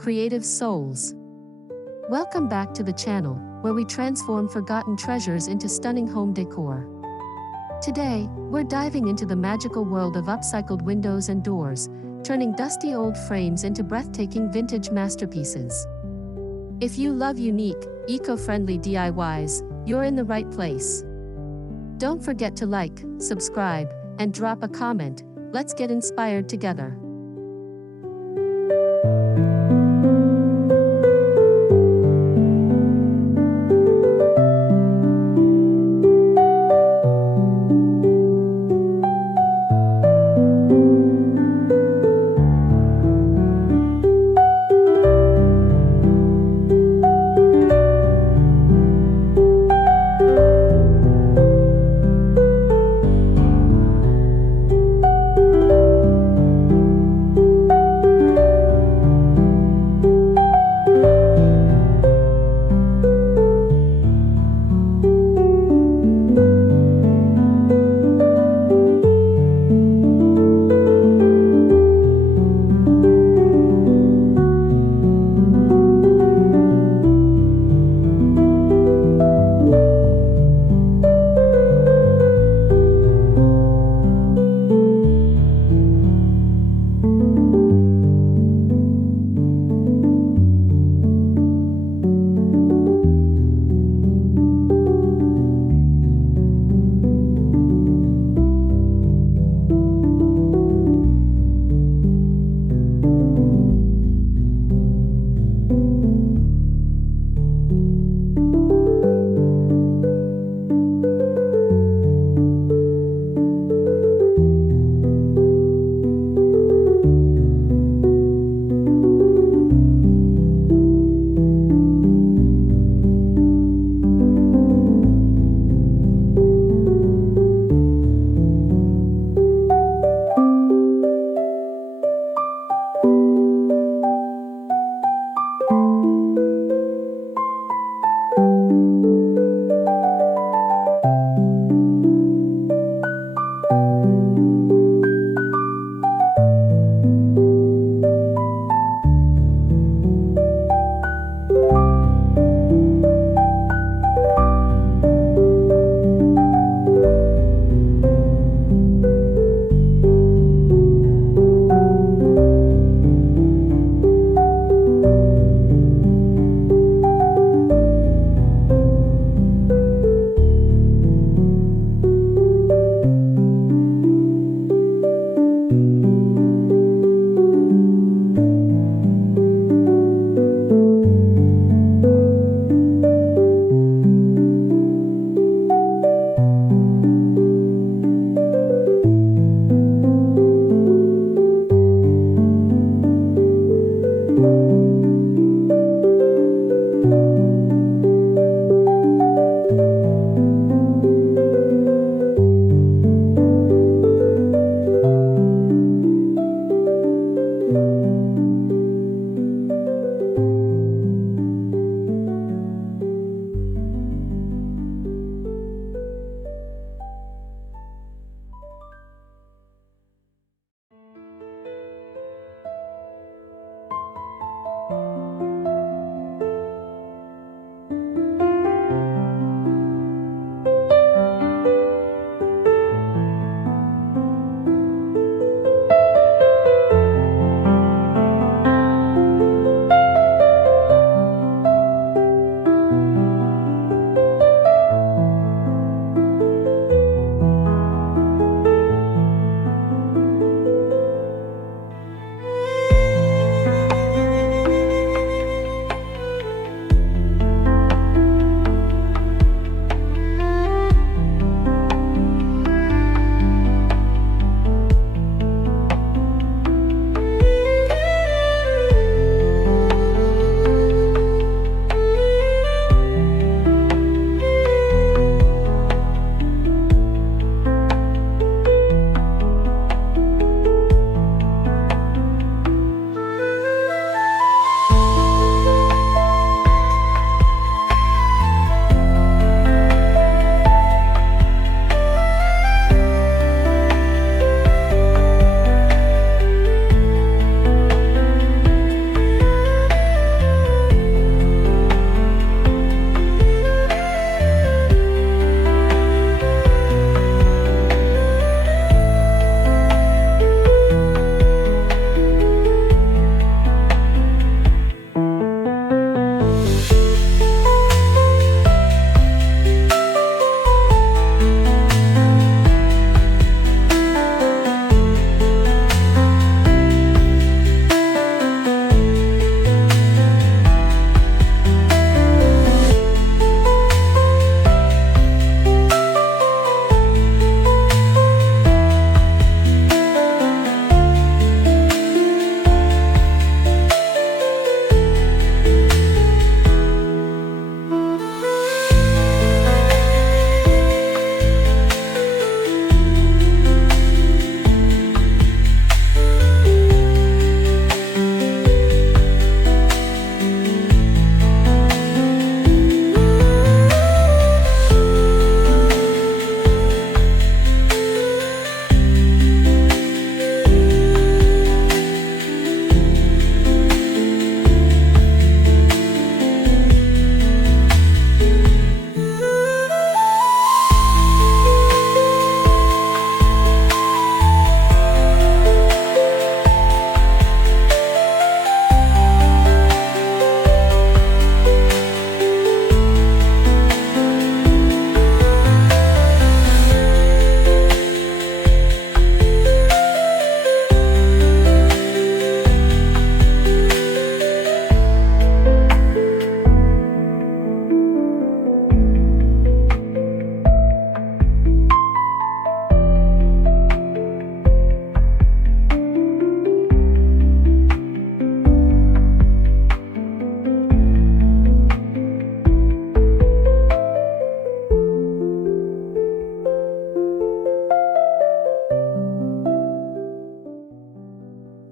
creative souls. Welcome back to the channel, where we transform forgotten treasures into stunning home decor. Today, we're diving into the magical world of upcycled windows and doors, turning dusty old frames into breathtaking vintage masterpieces. If you love unique, eco-friendly DIYs, you're in the right place. Don't forget to like, subscribe, and drop a comment. Let's get inspired together.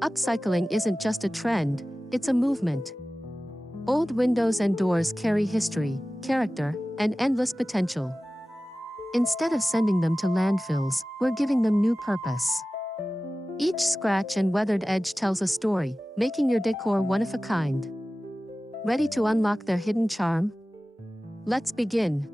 Upcycling isn't just a trend, it's a movement. Old windows and doors carry history, character, and endless potential. Instead of sending them to landfills, we're giving them new purpose. Each scratch and weathered edge tells a story, making your decor one of a kind. Ready to unlock their hidden charm? Let's begin.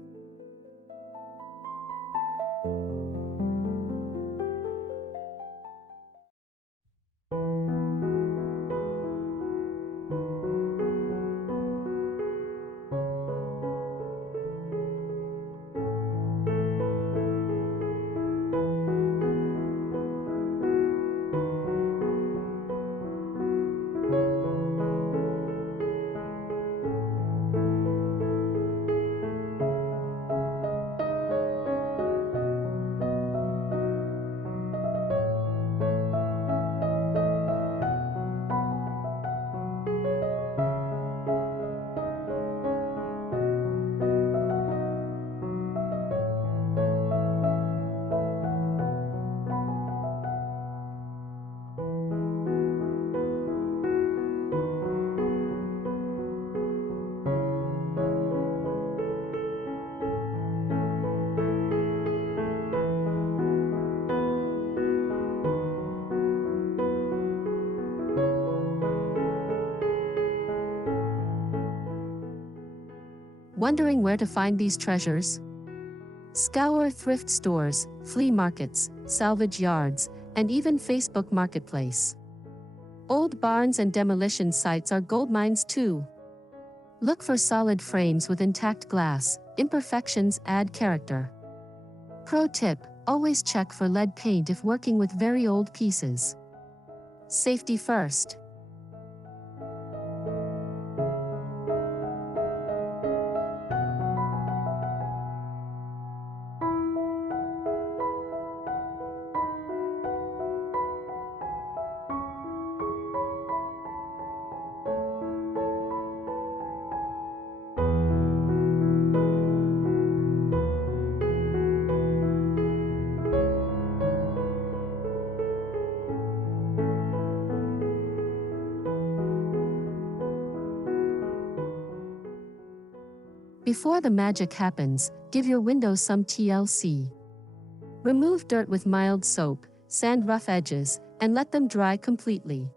Wondering where to find these treasures? Scour thrift stores, flea markets, salvage yards, and even Facebook Marketplace. Old barns and demolition sites are gold mines too. Look for solid frames with intact glass. Imperfections add character. Pro tip: always check for lead paint if working with very old pieces. Safety first. Before the magic happens, give your windows some TLC. Remove dirt with mild soap, sand rough edges, and let them dry completely.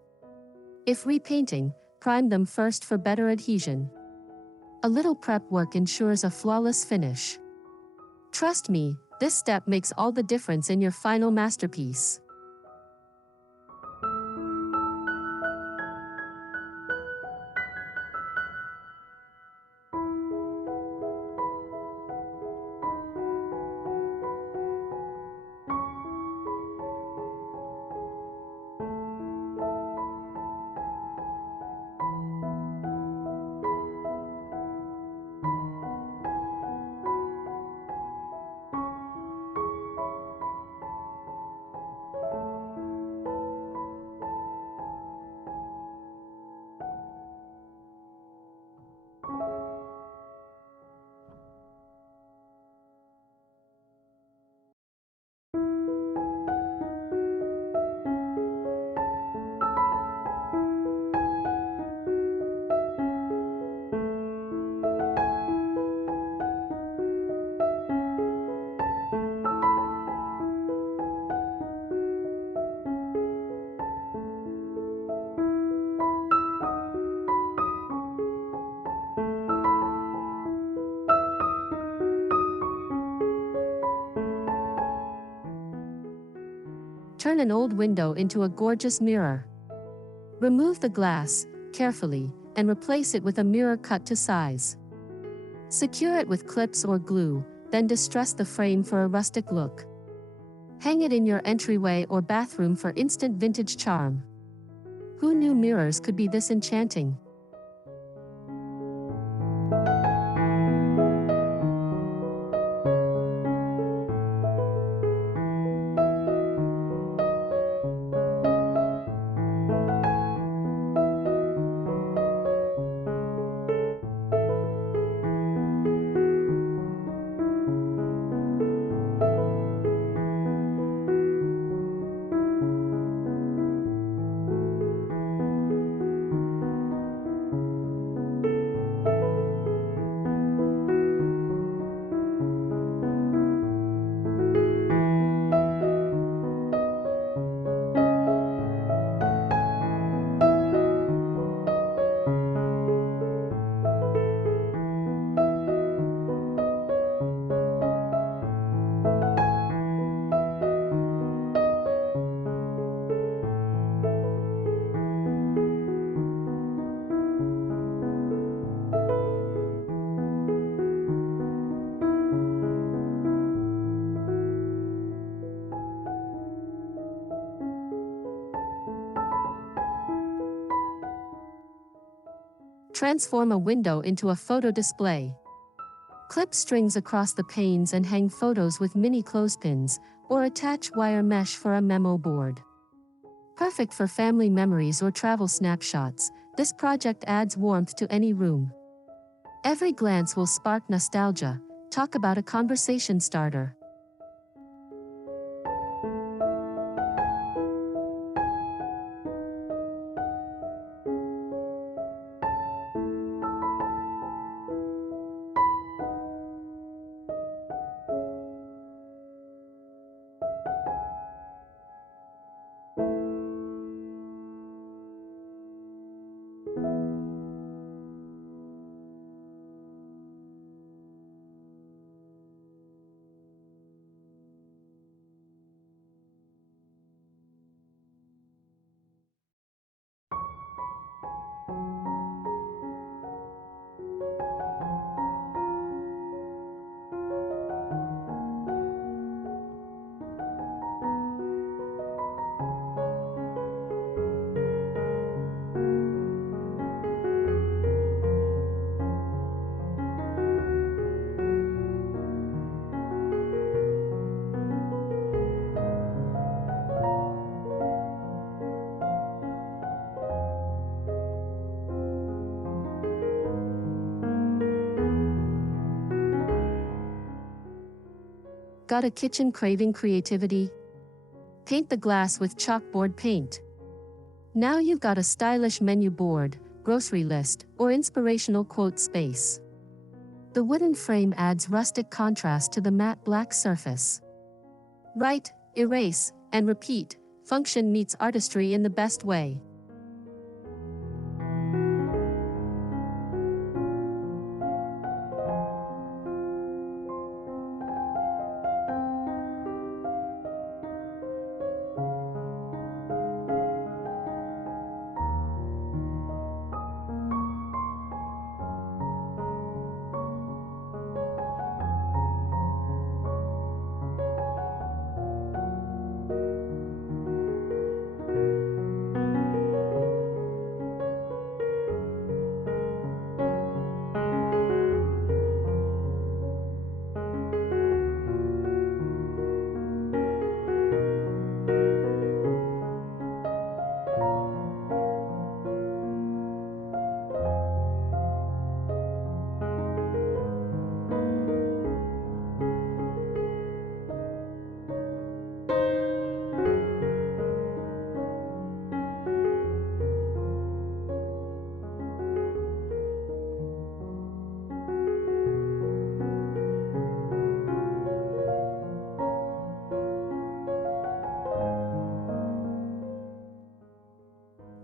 If repainting, prime them first for better adhesion. A little prep work ensures a flawless finish. Trust me, this step makes all the difference in your final masterpiece. Turn an old window into a gorgeous mirror. Remove the glass, carefully, and replace it with a mirror cut to size. Secure it with clips or glue, then distress the frame for a rustic look. Hang it in your entryway or bathroom for instant vintage charm. Who knew mirrors could be this enchanting? Transform a window into a photo display. Clip strings across the panes and hang photos with mini clothespins, or attach wire mesh for a memo board. Perfect for family memories or travel snapshots, this project adds warmth to any room. Every glance will spark nostalgia. Talk about a conversation starter. Got a kitchen craving creativity? Paint the glass with chalkboard paint. Now you've got a stylish menu board, grocery list, or inspirational quote space. The wooden frame adds rustic contrast to the matte black surface. Write, erase, and repeat. Function meets artistry in the best way.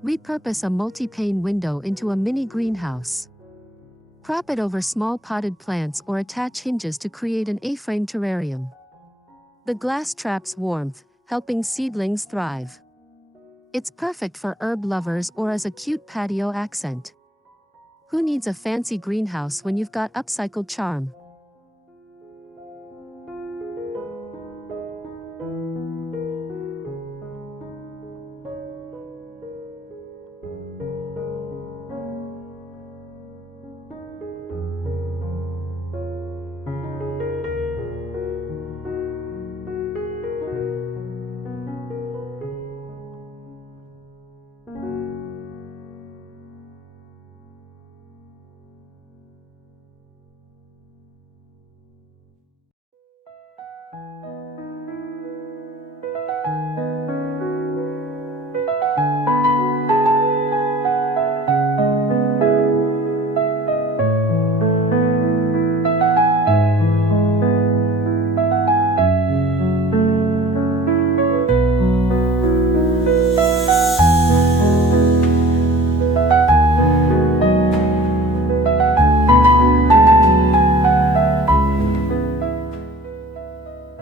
Repurpose a multi-pane window into a mini greenhouse. Prop it over small potted plants or attach hinges to create an A-frame terrarium. The glass traps warmth, helping seedlings thrive. It's perfect for herb lovers or as a cute patio accent. Who needs a fancy greenhouse when you've got upcycled charm?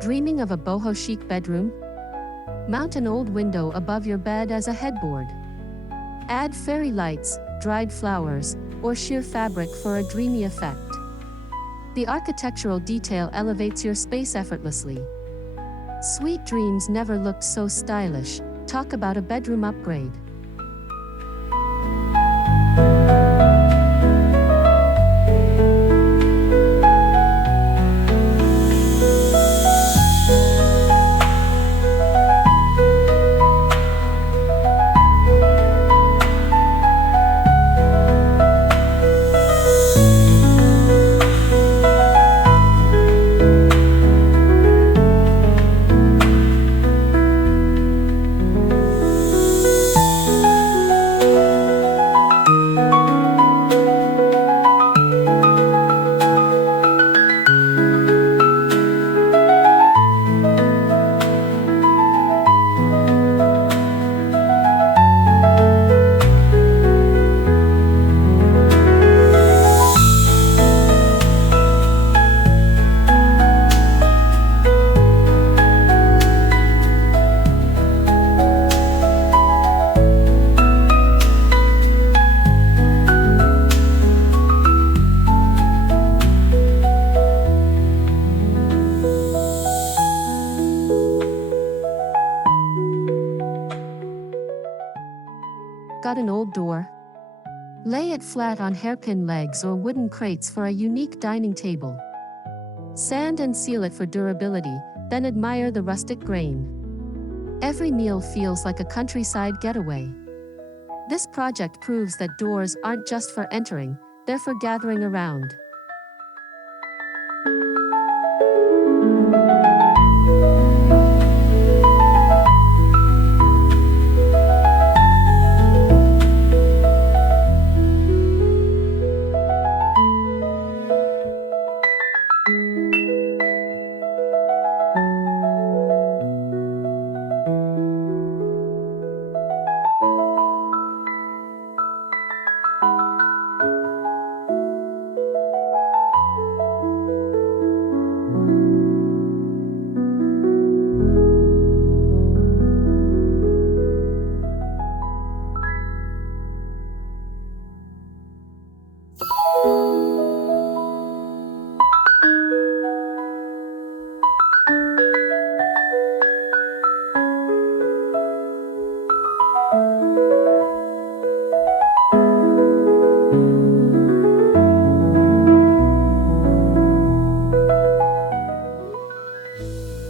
Dreaming of a boho chic bedroom? Mount an old window above your bed as a headboard. Add fairy lights, dried flowers, or sheer fabric for a dreamy effect. The architectural detail elevates your space effortlessly. Sweet dreams never looked so stylish. Talk about a bedroom upgrade. Got an old door? Lay it flat on hairpin legs or wooden crates for a unique dining table. Sand and seal it for durability, then admire the rustic grain. Every meal feels like a countryside getaway. This project proves that doors aren't just for entering, they're for gathering around.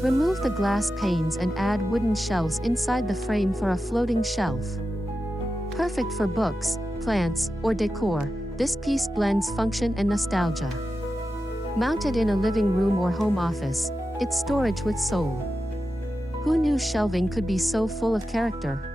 Remove the glass panes and add wooden shelves inside the frame for a floating shelf. Perfect for books, plants, or decor, this piece blends function and nostalgia. Mounted in a living room or home office, it's storage with soul. Who knew shelving could be so full of character?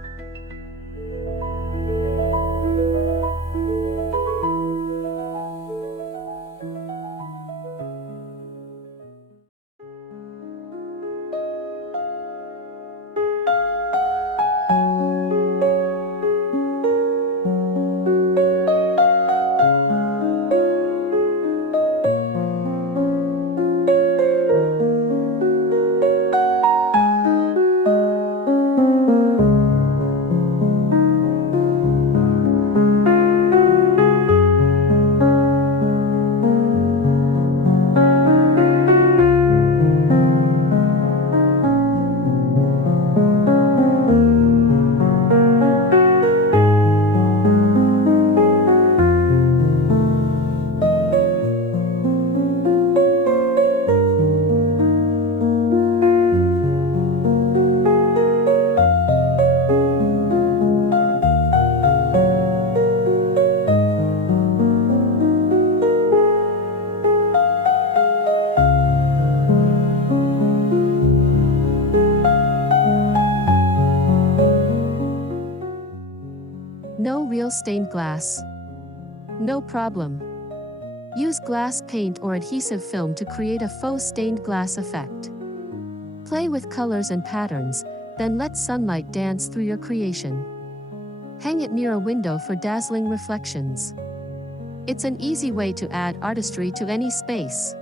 No real stained glass? No problem. Use glass paint or adhesive film to create a faux stained glass effect. Play with colors and patterns, then let sunlight dance through your creation. Hang it near a window for dazzling reflections. It's an easy way to add artistry to any space.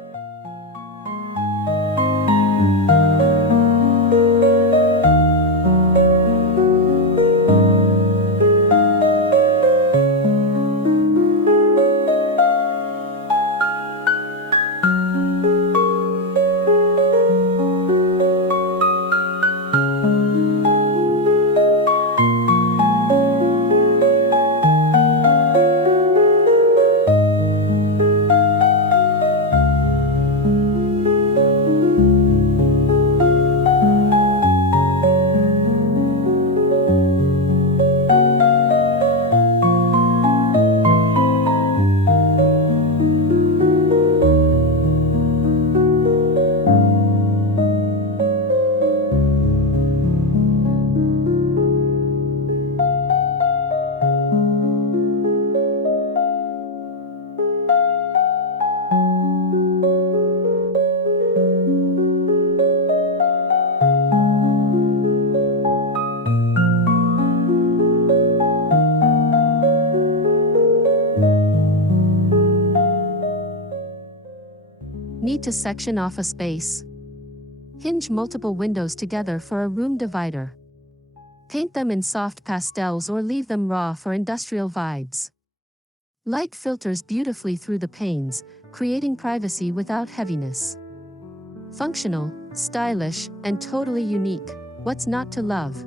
Need to section off a space? Hinge multiple windows together for a room divider. Paint them in soft pastels or leave them raw for industrial vibes. Light filters beautifully through the panes, creating privacy without heaviness. Functional, stylish, and totally unique. What's not to love?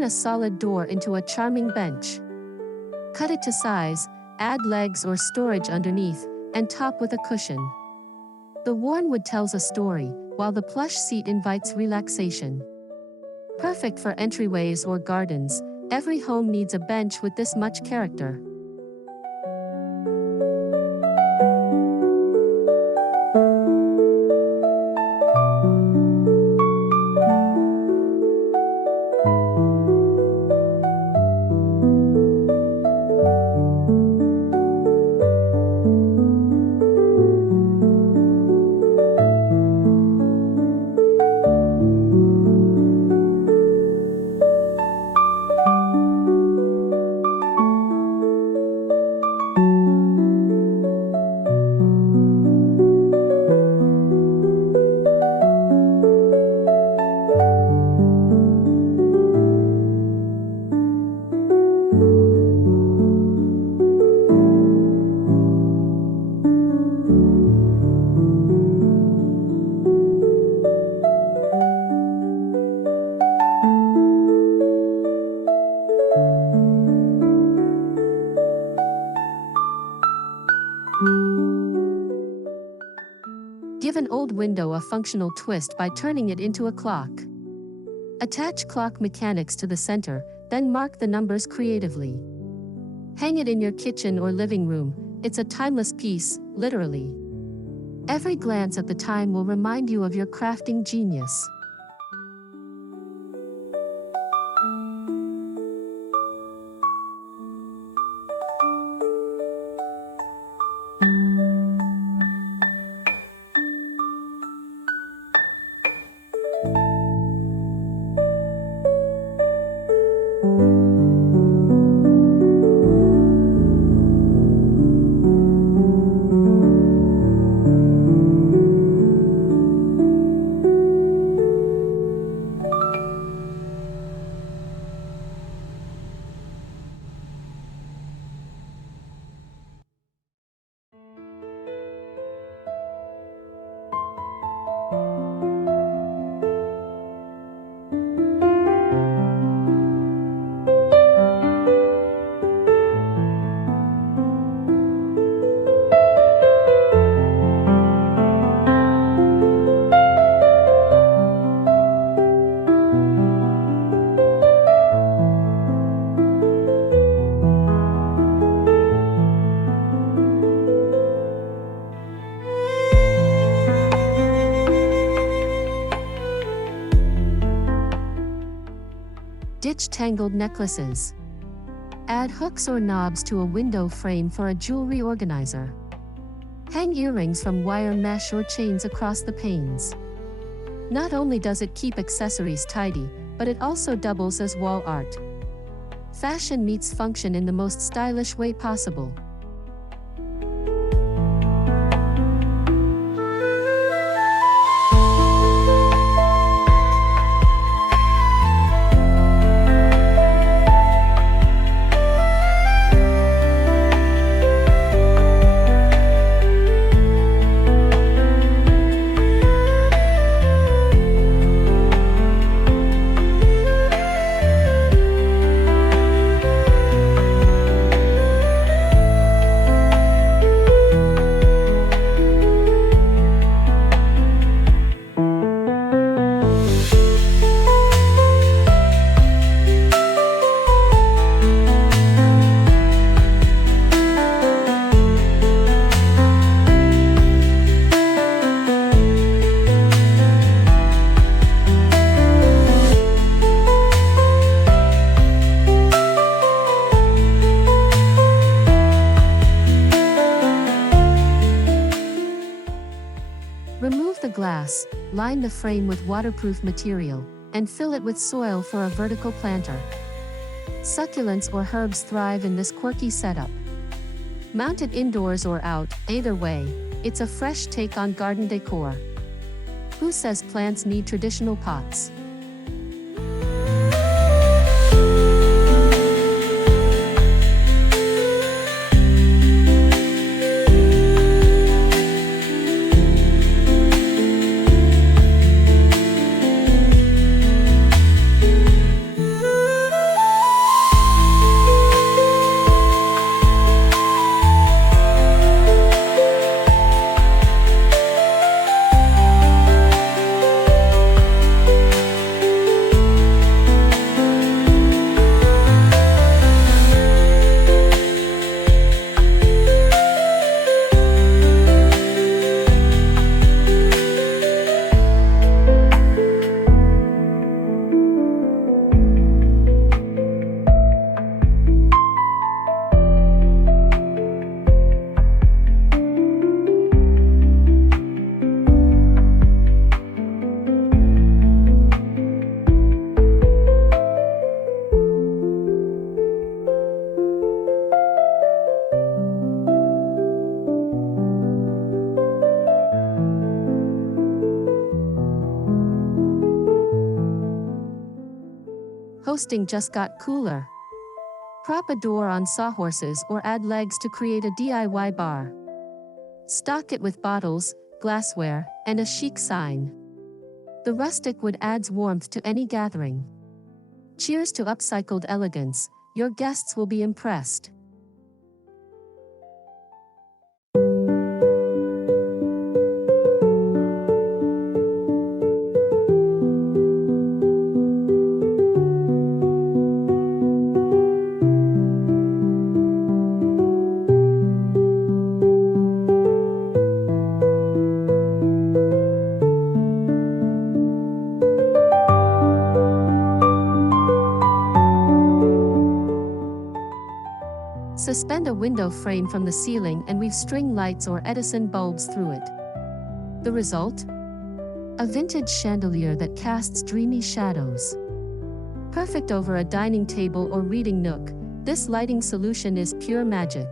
turn a solid door into a charming bench. Cut it to size, add legs or storage underneath, and top with a cushion. The worn wood tells a story, while the plush seat invites relaxation. Perfect for entryways or gardens, every home needs a bench with this much character. Give an old window a functional twist by turning it into a clock. Attach clock mechanics to the center, then mark the numbers creatively. Hang it in your kitchen or living room, it's a timeless piece, literally. Every glance at the time will remind you of your crafting genius. Ditch tangled necklaces. Add hooks or knobs to a window frame for a jewelry organizer. Hang earrings from wire mesh or chains across the panes. Not only does it keep accessories tidy, but it also doubles as wall art. Fashion meets function in the most stylish way possible. Remove the glass, line the frame with waterproof material, and fill it with soil for a vertical planter. Succulents or herbs thrive in this quirky setup. Mount it indoors or out, either way, it's a fresh take on garden decor. Who says plants need traditional pots? Hosting just got cooler. Prop a door on sawhorses or add legs to create a DIY bar. Stock it with bottles, glassware, and a chic sign. The rustic wood adds warmth to any gathering. Cheers to upcycled elegance, your guests will be impressed. Suspend a window frame from the ceiling and weave string lights or Edison bulbs through it. The result? A vintage chandelier that casts dreamy shadows. Perfect over a dining table or reading nook, this lighting solution is pure magic.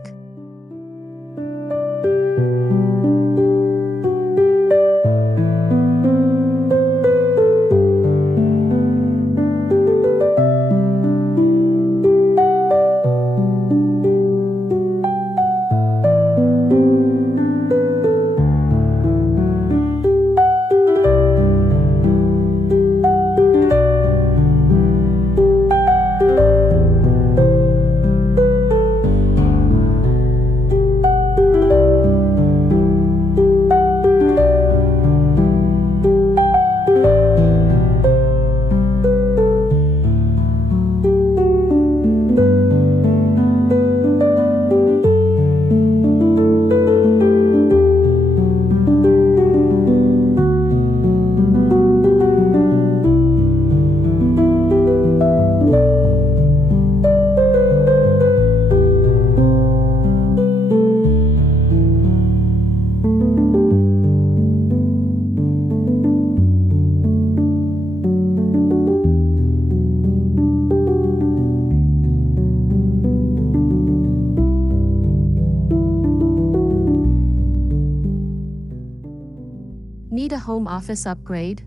Need a home office upgrade?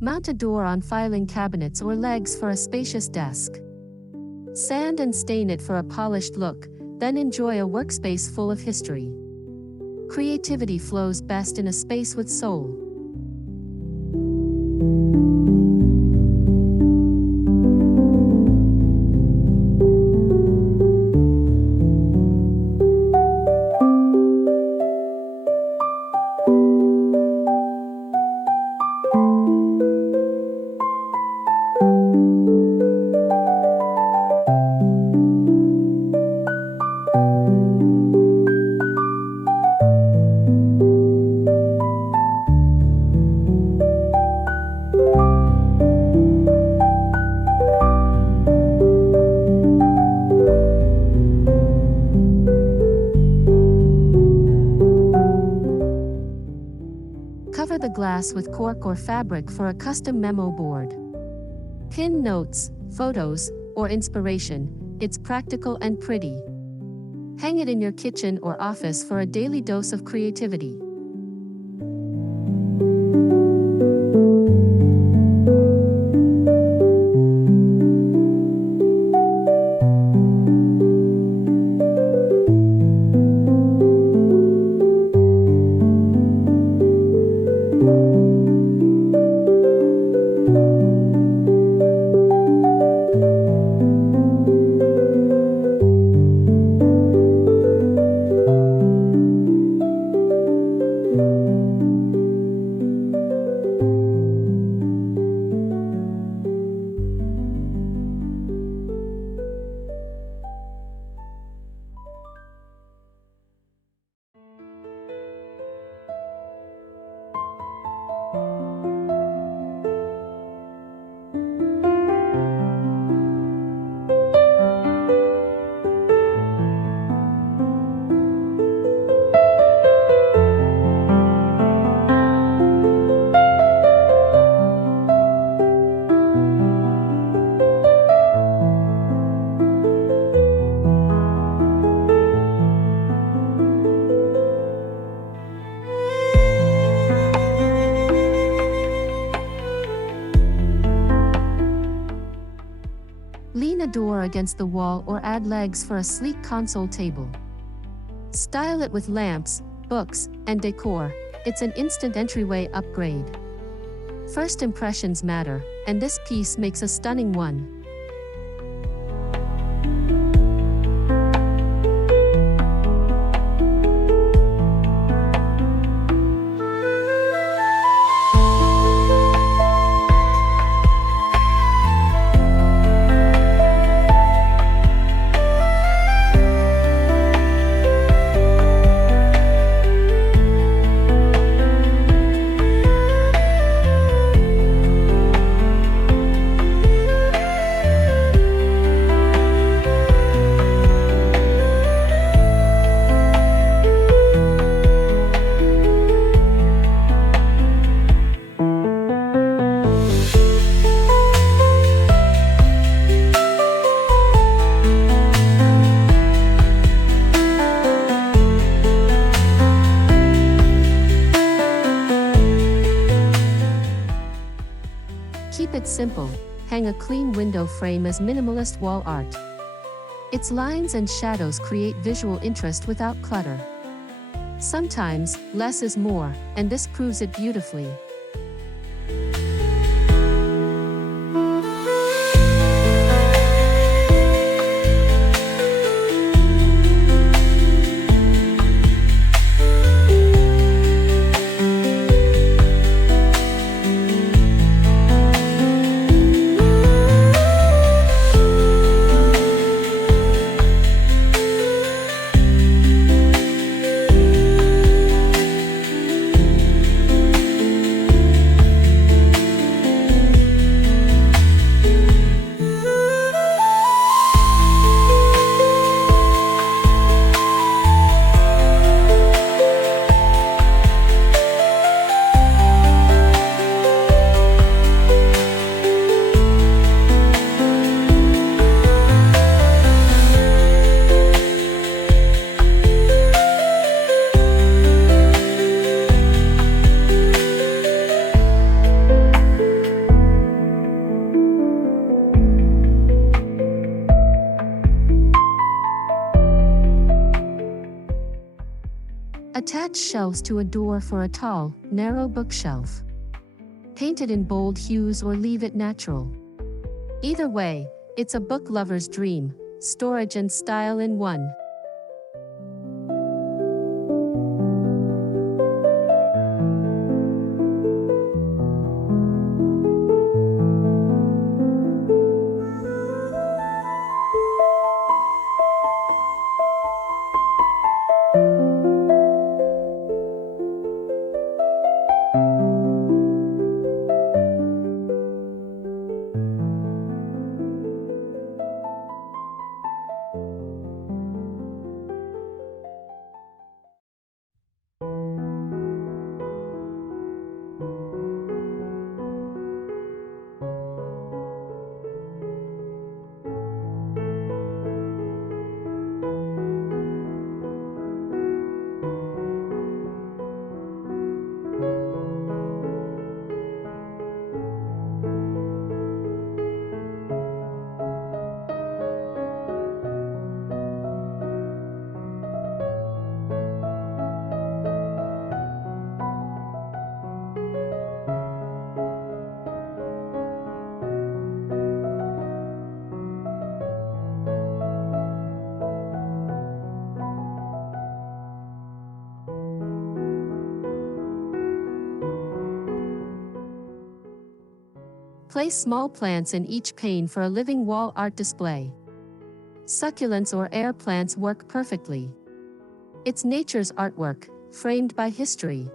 Mount a door on filing cabinets or legs for a spacious desk. Sand and stain it for a polished look, then enjoy a workspace full of history. Creativity flows best in a space with soul. Cover the glass with cork or fabric for a custom memo board. Pin notes, photos, or inspiration, it's practical and pretty. Hang it in your kitchen or office for a daily dose of creativity. Lean a door against the wall or add legs for a sleek console table. Style it with lamps, books, and decor. It's an instant entryway upgrade. First impressions matter, and this piece makes a stunning one. Keep it simple. Hang a clean window frame as minimalist wall art. Its lines and shadows create visual interest without clutter. Sometimes, less is more, and this proves it beautifully. Attach shelves to a door for a tall, narrow bookshelf. Paint it in bold hues or leave it natural. Either way, it's a book lover's dream, storage and style in one. Place small plants in each pane for a living wall art display. Succulents or air plants work perfectly. It's nature's artwork, framed by history.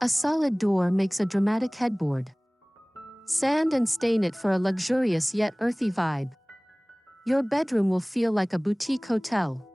A solid door makes a dramatic headboard. Sand and stain it for a luxurious yet earthy vibe. Your bedroom will feel like a boutique hotel.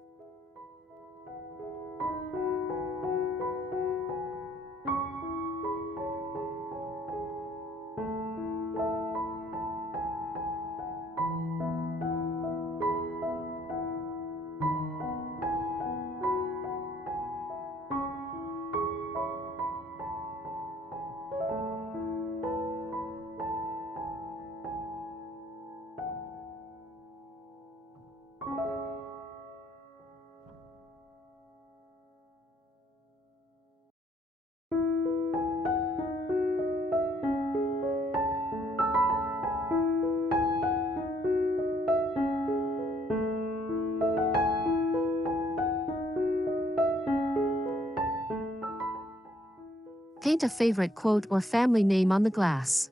Paint a favorite quote or family name on the glass.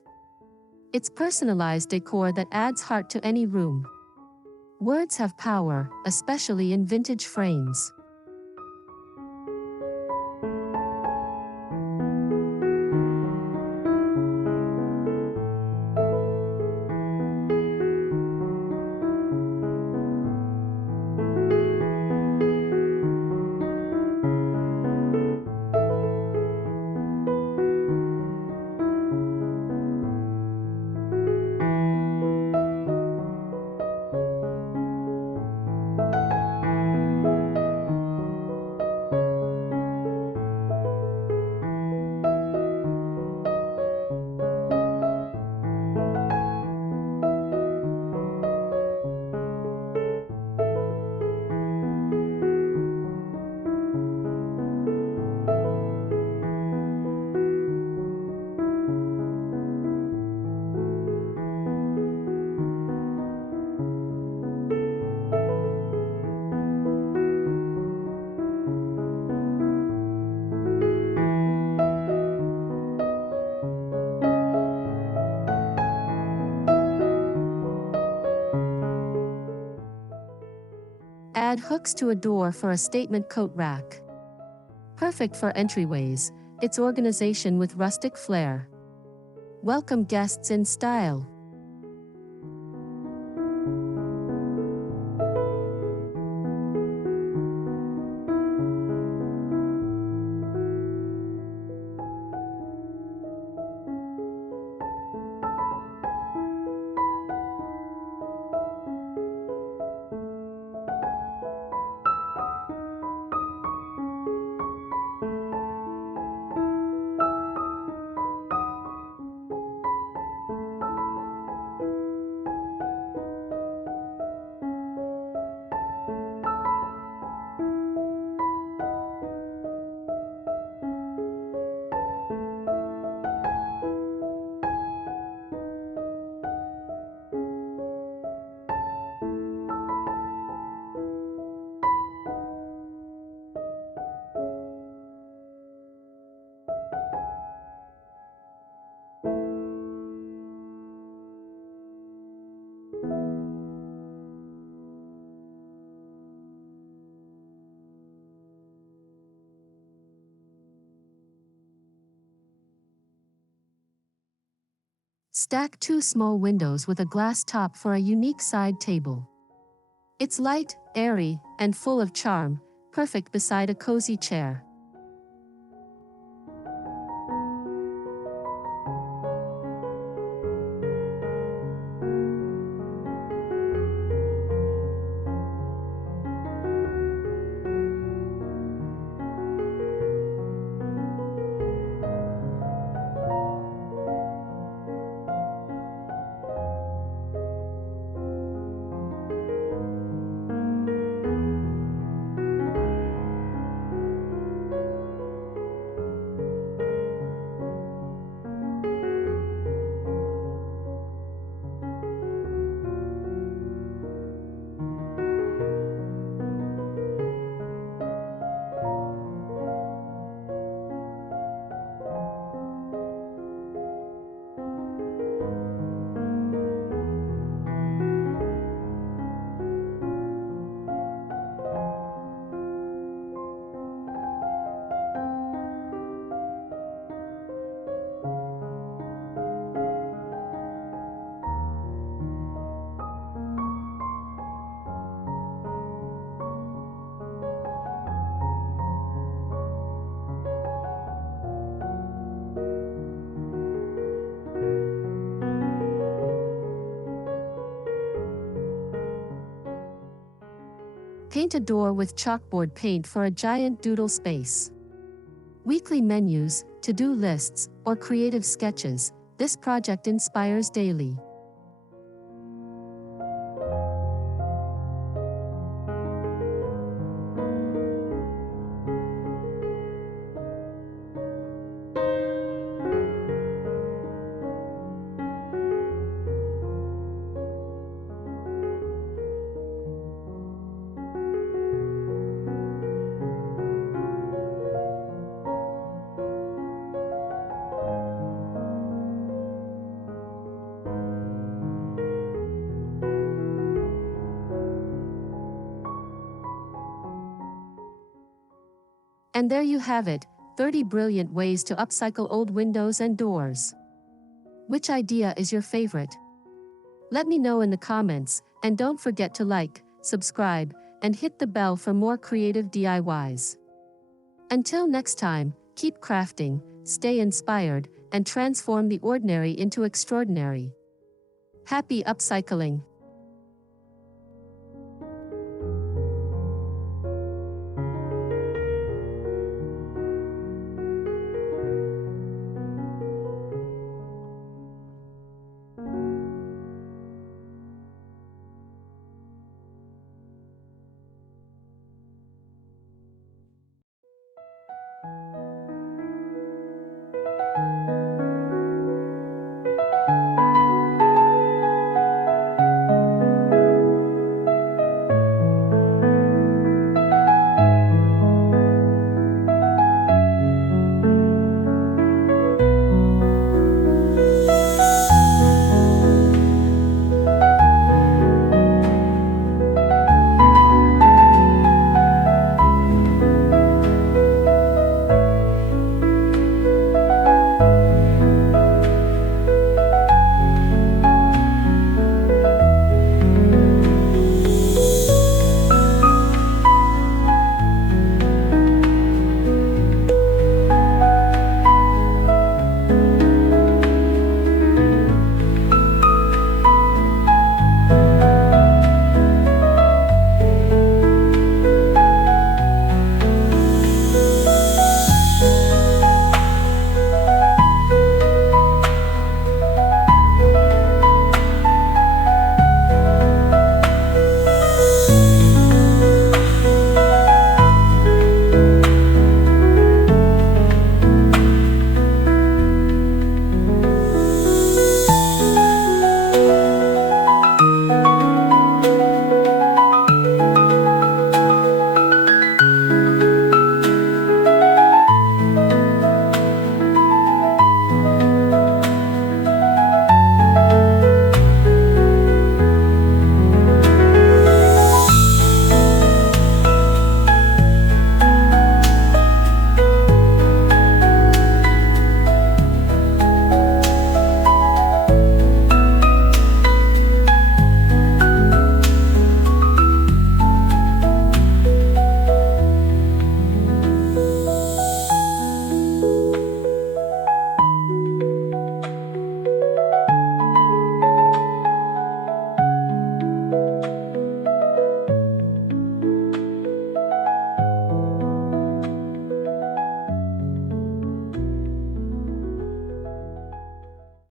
It's personalized decor that adds heart to any room. Words have power, especially in vintage frames. Add hooks to a door for a statement coat rack. Perfect for entryways, it's organization with rustic flair. Welcome guests in style. Stack 2 small windows with a glass top for a unique side table. It's light, airy, and full of charm, perfect beside a cozy chair. Paint a door with chalkboard paint for a giant doodle space. Weekly menus, to-do lists, or creative sketches, this project inspires daily. And there you have it, 30 brilliant ways to upcycle old windows and doors. Which idea is your favorite? Let me know in the comments, and don't forget to like, subscribe, and hit the bell for more creative DIYs. Until next time, keep crafting, stay inspired, and transform the ordinary into extraordinary. Happy upcycling!